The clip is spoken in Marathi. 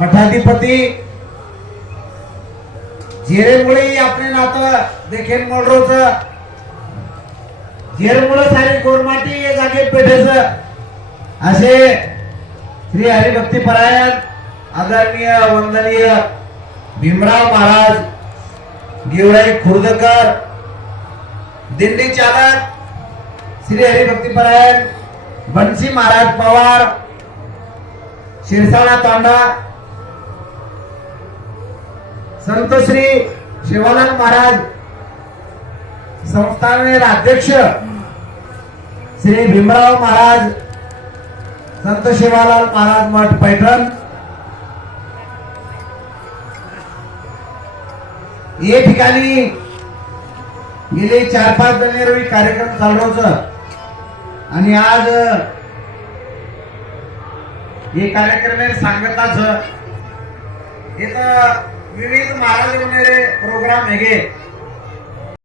मठाधिपती जेरेमुळे आपले नातं देखील मोडरोच जेरमुळे सारी गोरमाटी या जागे पेठेच असे श्री हरिभक्ती परायण आदरणीय वंदनीय भीमराव महाराज गेवराई खुर्दकर दिंडी चालक श्री हरिभक्ती परायण बंसी महाराज पवार शिरसाणा तांडा संत श्री शिवानंद महाराज संस्थान अध्यक्ष श्री भीमराव महाराज संत शिवालाल महाराज मठ पैठण या ठिकाणी गेले 4-5 दररोज कार्यक्रम चालवच आणि आज हे कार्यक्रम सांगताच इथं विविध महाराज प्रोग्राम हेगे